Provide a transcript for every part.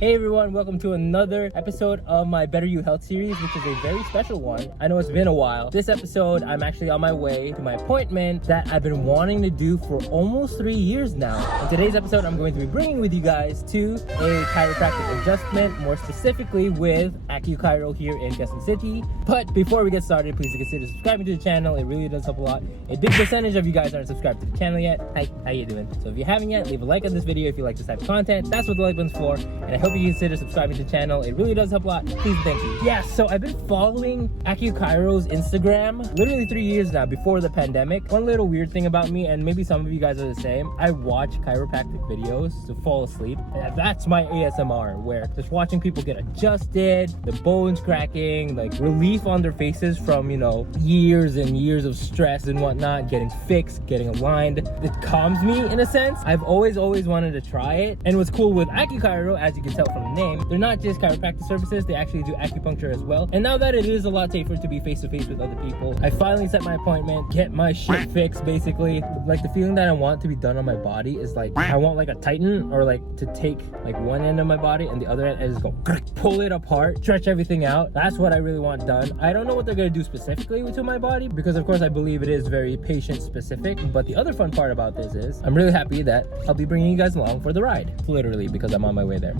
Hey everyone, welcome to another episode of my Better You Health series, which is a very special one. I know it's been a while. This episode, I'm actually on my way to my appointment that I've been wanting to do for almost 3 years now. In today's episode, I'm going to be bringing with you guys to a chiropractic adjustment, more specifically with Acu-Chiro here in Quezon City. But before we get started, please consider subscribing to the channel. It really does help a lot. A big percentage of you guys aren't subscribed to the channel yet. Hi, how you doing? So if you haven't yet, leave a like on this video if you like this type of content. That's what the like button's for. And I hope you consider subscribing to the channel. It really does help a lot. Please, thank you. Yeah, so I've been following Acu-Chiro's Instagram literally 3 years now, before the pandemic. One little weird thing about me, and maybe some of you guys are the same, I watch chiropractic videos to fall asleep. And that's my ASMR, where just watching people get adjusted, the bones cracking, like relief on their faces from, you know, years and years of stress and whatnot, getting fixed, getting aligned. It calms me in a sense. I've always wanted to try it. And what's cool with Acu-Chiro, as you can tell from the name, they're not just chiropractic services, they actually do acupuncture as well. And now that it is a lot safer to be face-to-face with other people, I finally set my appointment, get my shit fixed basically. Like the feeling that I want to be done on my body is like, I want like a tighten, or like to take like one end of my body and the other end and just go pull it apart, stretch everything out. That's what I really want done. I don't know what they're gonna do specifically to my body, because of course I believe it is very patient specific. But the other fun part about this is I'm really happy that I'll be bringing you guys along for the ride, literally, because I'm on my way there.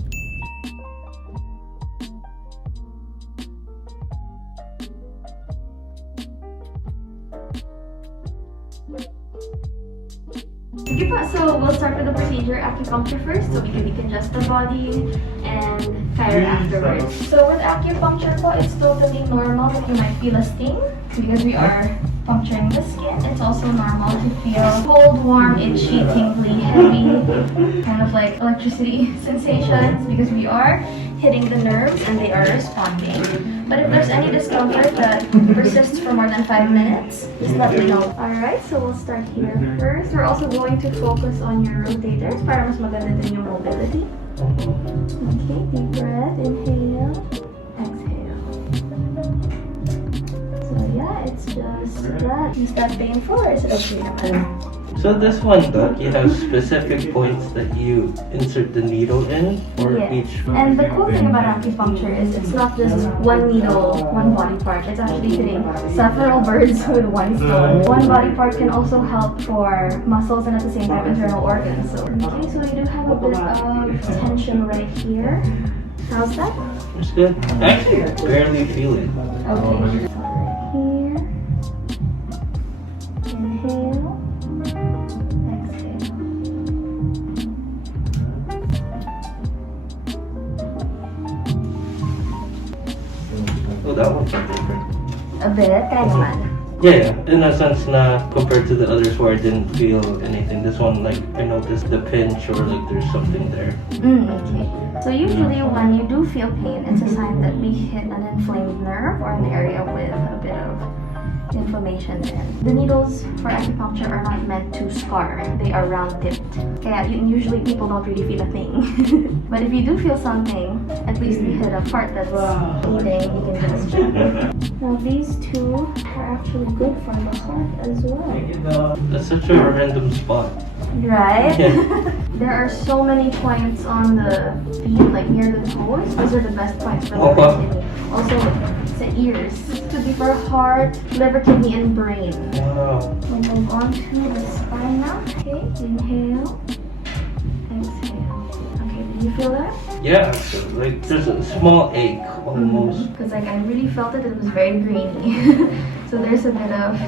Okay po, so we'll start with the procedure, acupuncture first, so we can decongest the body, and chiro afterwards. So with acupuncture po, it's totally normal that you might feel a sting, because we are puncturing the skin. It's also normal to feel cold, warm, itchy, tingly, heavy, kind of like electricity sensations, because we are hitting the nerves and they are responding. But if there's any discomfort that persists for more than 5 minutes, just let me know. Alright, so we'll start here first. We're also going to focus on your rotators para mas maganda din yung mobility. Okay, deep breath, inhale, exhale. So yeah, it's just that. Is that painful or is it okay naman? So this one, Doc, you have specific points that you insert the needle in, or Yes. each? And the cool thing about acupuncture is it's not just one needle, one body part. It's actually hitting several birds with one stone. One body part can also help for muscles and at the same time internal organs. So, okay, so you do have a bit of tension right here. How's that? It's good. I actually barely feel it. Okay. So right here. Inhale. Exhale. Oh, that one's not different. A bit, kaya naman. Yeah, in a sense na compared to the others where I didn't feel anything. This one, like, I noticed the pinch or like there's something there. Okay. So usually when you do feel pain, it's a sign that we hit an inflamed nerve or an area with a bit of inflammation in. The needles for acupuncture are not meant to scar. They are round tipped. Kaya usually people don't really feel a thing. But if you do feel something, at least we hit a part that's needing decongestion. Now these two are actually good for the heart as well. That's such a random spot. Right? Yeah. There are so many points on the feet, like near the toes. Those are the best points for Oh, liver, wow. kidney. Also, the ears. To be for heart, liver, kidney, and brain. Wow. We'll move on to the spine now. Okay, inhale, exhale. Okay, did you feel that? Yeah, so, like there's a small ache almost. Because like I really felt it. It was very grainy. So there's a bit of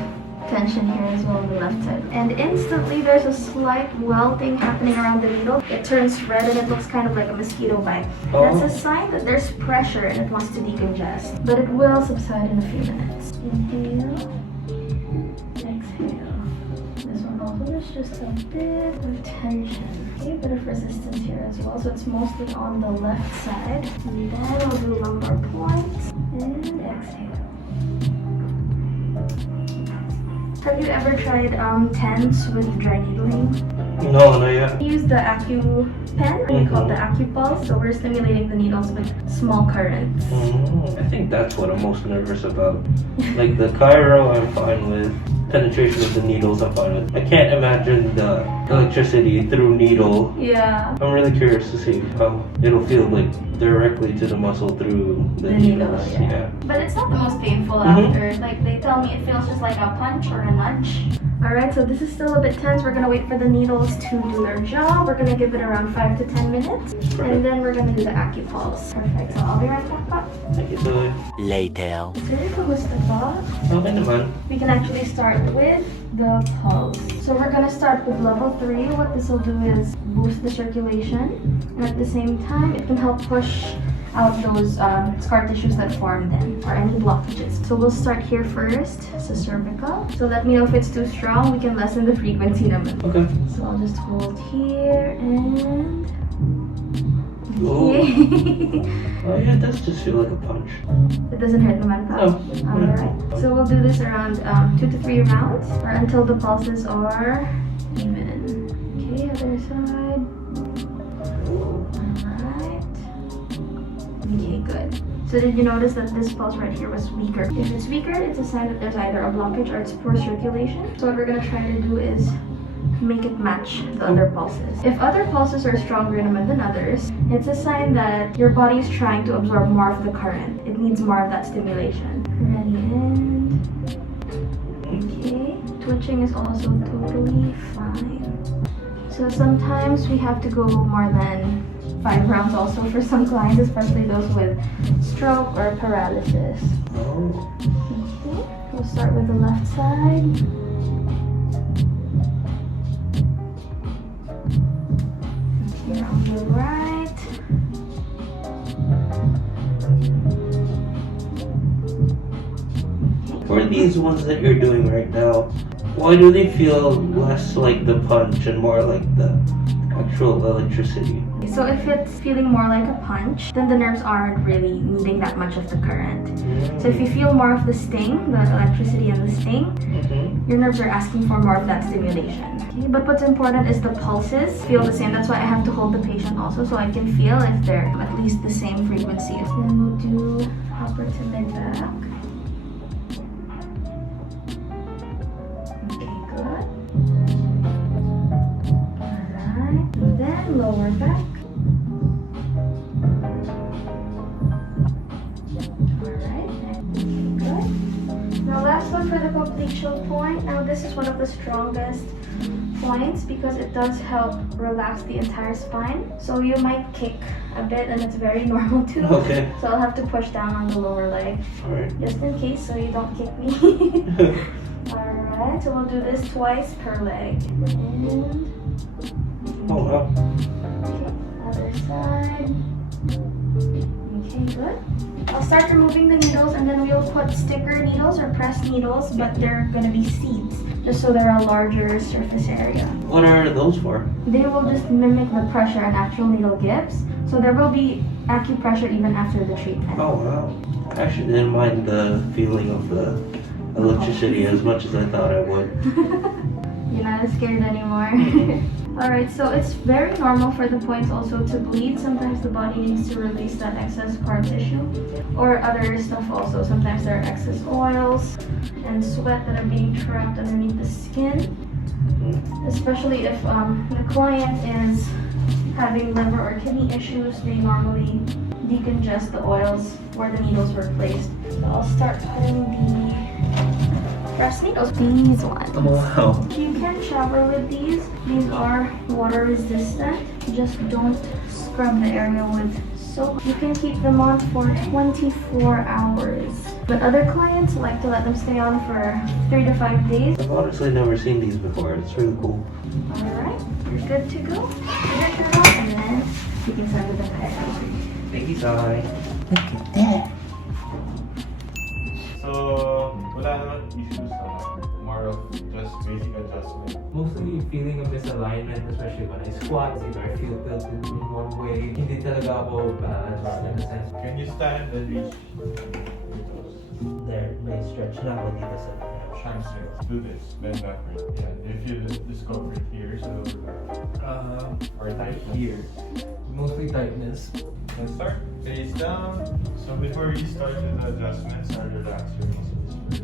tension here as well on the left side. And instantly there's a slight welting happening around the needle. It turns red and it looks kind of like a mosquito bite. That's a sign that there's pressure and it wants to decongest. But it will subside in a few minutes. Inhale, exhale. This one also, there's just a bit of tension. Okay, a bit of resistance here as well. So it's mostly on the left side. And then we'll do lumbar points and exhale. Have you ever tried TENS with dry needling? No, not yet. We use the Acu pen, we call it the Acu-Pulse, so we're stimulating the needles with small currents. I think that's what I'm most nervous about. Like the chiro I'm fine with. penetration of the needles I'm fine with. I can't imagine the electricity through needle. Yeah. I'm really curious to see how it'll feel like directly to the muscle through the needles. Yeah. But it's not the most painful Mhm. after. Like they tell me it feels just like a punch or a nudge. Alright, so this is still a bit tense. We're gonna wait for the needles to do their job. We're gonna give it around 5 to 10 minutes. And then we're gonna do the Acu-Pulse. Perfect. So I'll be right back. Thank you, Zoe. Later. Sorry for gusto po. Okay naman. We can actually start with the pulse. So we're gonna start with level 3. What this will do is boost the circulation, and at the same time, it can help push out those scar tissues that form then, or any blockages. So we'll start here first, so cervical. So let me know if it's too strong. We can lessen the frequency naman. Okay. So I'll just hold here and. Oh. Okay. Oh yeah, it does just feel like a punch. It doesn't hurt naman pa. No. Alright. So we'll do this around 2 to 3 rounds or until the pulses are even. Okay, other side. Alright. Okay, good. So did you notice that this pulse right here was weaker? If it's weaker, it's a sign that there's either a blockage or it's poor circulation. So what we're gonna try to do is make it match the other pulses. If other pulses are stronger naman than others, it's a sign that your body is trying to absorb more of the current. It needs more of that stimulation. Ready, and... Okay. Twitching is also totally fine. So sometimes we have to go more than 5 rounds also for some clients, especially those with stroke or paralysis. Oh. Okay. We'll start with the left side. Here on the right. For these ones that you're doing right now, why do they feel less like the punch and more like the actual electricity? So if it's feeling more like a punch, then the nerves aren't really needing that much of the current. So if you feel more of the sting, the electricity and the sting, your nerves are asking for more of that stimulation. Okay, but what's important is the pulses feel the same. That's why I have to hold the patient also so I can feel if they're at least the same frequency. Then we'll do upper to mid back. Okay, good. Alright, and then lower back. Now last one for the popliteal point. Now this is one of the strongest points because it does help relax the entire spine. So you might kick a bit and it's very normal too. Okay. So I'll have to push down on the lower leg. Alright. Just in case so you don't kick me. Alright, so we'll do this twice per leg. And Oh wow. okay, other side. Okay, good. I'll start removing the needles and then we'll put sticker needles or pressed needles, but they're gonna be seeds, just so they're a larger surface area. What are those for? They will just mimic the pressure an actual needle gives, so there will be acupressure even after the treatment. Oh wow. I actually didn't mind the feeling of the electricity as much as I thought I would. You're not as scared anymore. Alright, so it's very normal for the points also to bleed. Sometimes the body needs to release that excess scar tissue or other stuff also. Sometimes there are excess oils and sweat that are being trapped underneath the skin. Especially if the client is having liver or kidney issues, they normally decongest the oils where the needles were placed. So I'll start putting the press needles. These ones. Oh wow. You can shower with these. These are water resistant. Just don't scrub the area with soap. You can keep them on for 24 hours. But other clients like to let them stay on for 3 to 5 days. I've honestly never seen these before. It's really cool. Alright, you're good to go. Your shirt off and then you can start with the pedicure. Thank you, Sai. Look at that. So, wala naman issues more of just basic adjustment. Mostly feeling a misalignment, especially when I squat. It's either I feel tilted in one way. Hindi talaga ako balanced in a sense. Can you stand and reach? There, may stretch na ako dito sa Hamstring. Do this. Bend backward. Yeah. Do you feel the discomfort here? So, or tightness? here. Mostly tightness. Let's start. Face down. So before we start with the adjustments, I'll relax your muscles first.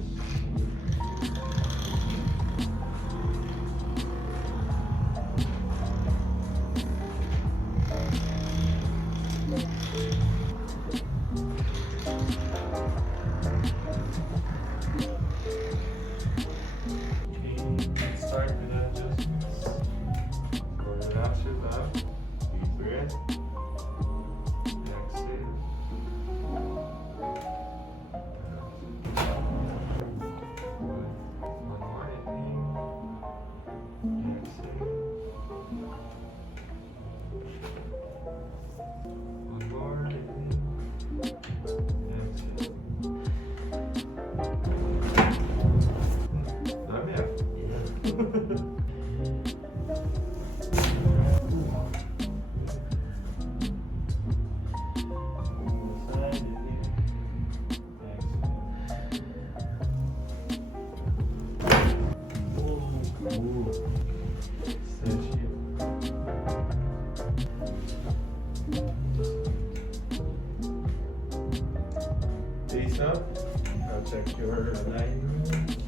your alignment.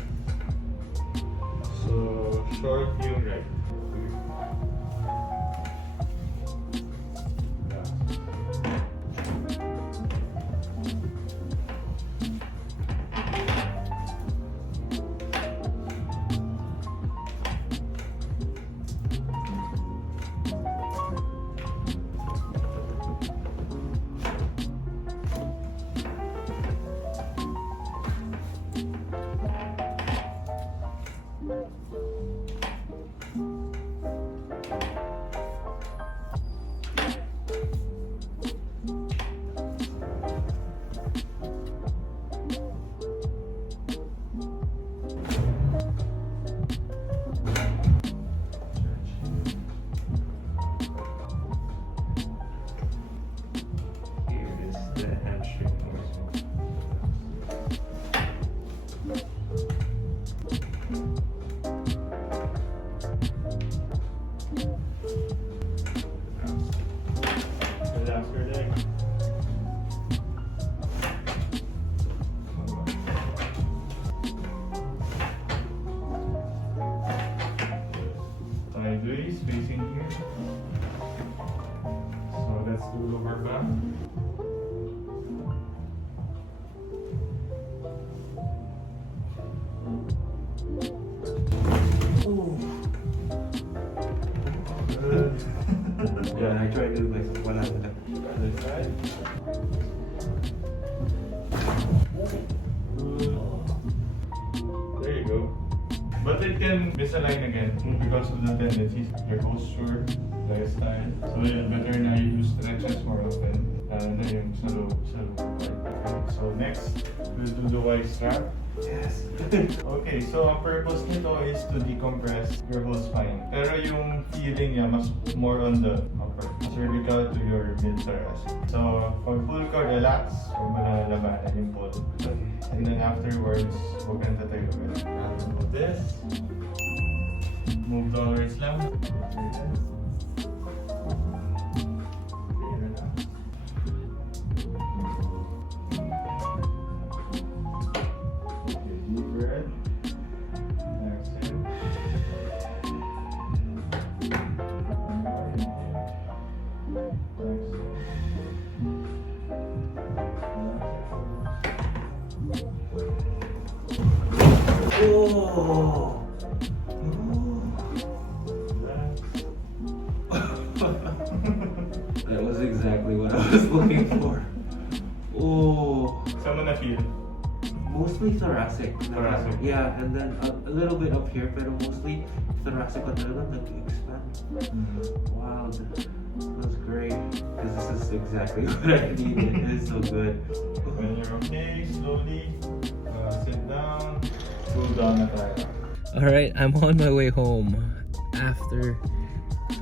So, short yung right. Sideways, facing here. So let's do lower back. Oh. Good. Yeah, I tried to do like one after that. Other side. There you go. But it can misalign again because of the tendencies, your posture, lifestyle. So yeah, better na you use stretches more often. Na yung sa lower part. So next, we'll do the Y strap. Yes. Okay, so ang purpose nito is to decompress your whole spine. Pero yung feeling niya mas more on the upper cervical to your mid-thoracic. So, pag pull ka, relax, huwag mo na labanan yung pull. And then afterwards, huwag kang tatayo ulit. Move this. Move downwards lang. Okay, relax. Okay, deep breath. Exhale. Oh. That was exactly what I was looking for. Oh. Saan mo na-feel? Mostly thoracic. Thoracic. Yeah, and then a little bit up here, pero mostly thoracic pa talaga nag-expand. Wow, that was great. Because this is exactly what I needed. It is so good. When you're okay, slowly sit down, cool down na tayo. Alright, I'm on my way home after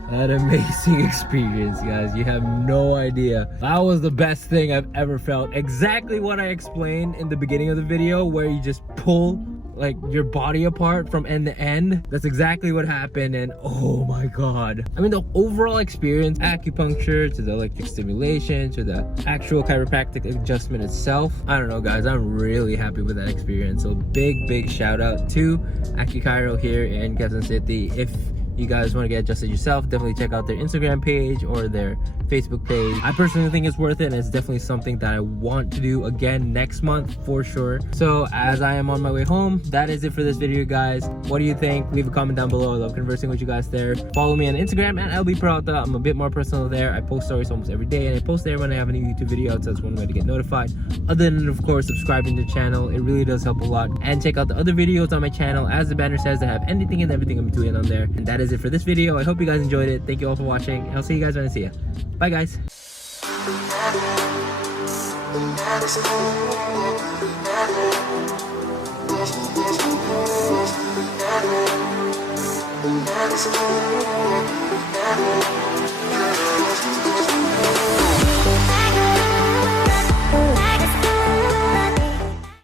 that amazing experience, guys. You have no idea. That was the best thing I've ever felt. Exactly what I explained in the beginning of the video, where you just pull like your body apart from end to end. That's exactly what happened, and oh my god. I mean, the overall experience, acupuncture to the electric stimulation to the actual chiropractic adjustment itself, I don't know, guys, I'm really happy with that experience. So big shout out to Acu-Chiro here in Quezon City. If you guys want to get adjusted yourself, definitely check out their Instagram page or their Facebook page. I personally think it's worth it, and it's definitely something that I want to do again next month for sure. So as I am on my way home, that is it for this video, guys. What do you think? Leave a comment down below. I love conversing with you guys there. Follow me on Instagram at LBPeralta. I'm a bit more personal there. I post stories almost every day, and I post there when I have a new YouTube video, so that's one way to get notified. Other than, of course, subscribing to the channel. It really does help a lot. And check out the other videos on my channel. As the banner says, I have anything and everything in between on there. And that is it for this video. I hope you guys enjoyed it. Thank you all for watching, and I'll see you guys when I see you. Bye, guys. That's